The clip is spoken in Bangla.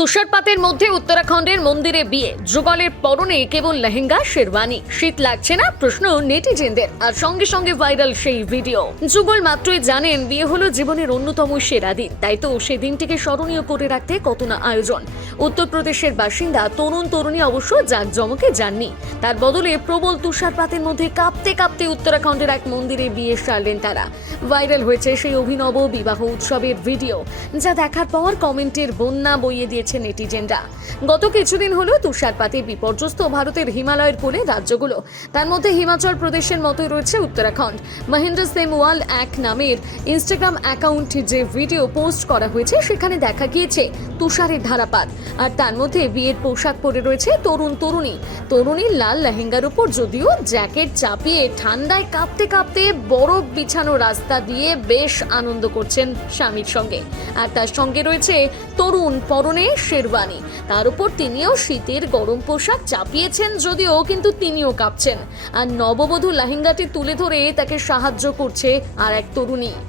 তুষারপাতের মধ্যে উত্তরাখণ্ডের মন্দিরে বিয়ে, যুগলের পরনে কেবল লেহেঙ্গা শেরওয়ানি। শীত লাগছে না, প্রশ্ন নেটিজেনদের। আর সঙ্গে সঙ্গে ভাইরাল সেই ভিডিও। যুগল মাত্রই জানেন বিয়ে হলো জীবনের অন্যতম সেরা দিন, তাই তো সেই দিনটিকে স্মরণীয় করে রাখতে কত না আয়োজন। উত্তরপ্রদেশের বাসিন্দা তরুণ তরুণী অবশ্য জাঁকজমকে যাননি, তার বদলে প্রবল তুষারপাতের মধ্যে কাঁপতে কাঁপতে উত্তরাখণ্ডের এক মন্দিরে বিয়ে সারলেন তারা। ভাইরাল হয়েছে সেই অভিনব বিবাহ উৎসবের ভিডিও, যা দেখার পর কমেন্টের বন্যা বইয়ে দিয়েছে নেটিজেনরা। গত কিছুদিন হলো তুষারপাতে বিপর্যস্ত ভারতের হিমালয়ের কোলে রাজ্যগুলো, তার মধ্যে হিমাচল প্রদেশের মতোই রয়েছে উত্তরাখণ্ড। মহেন্দ্র সেমওয়াল এক নামের ইনস্টাগ্রাম অ্যাকাউন্ট যে ভিডিও পোস্ট করা হয়েছে, সেখানে দেখা গিয়েছে তুষারের ধারাপাত, আর তার মধ্যে বিয়ের পোশাক পরে রয়েছে তরুণীর লাল লেহেঙ্গার উপর যদিও জ্যাকেট চাপিয়ে ঠান্ডায় কাঁপতে কাঁপতে বরফ বিছানো রাস্তা দিয়ে বেশ আনন্দ করছেন স্বামীর সঙ্গে। আর তার সঙ্গে রয়েছে তরুণ পরনে শেরওয়ানি, তার উপর তিনিও শীতের গরম পোশাক চাপিয়েছেন যদিও, কিন্তু তিনিও কাঁপছেন। আর নববধূ লেহেঙ্গাটি তুলে ধরে তাকে সাহায্য করছে আর এক তরুণী।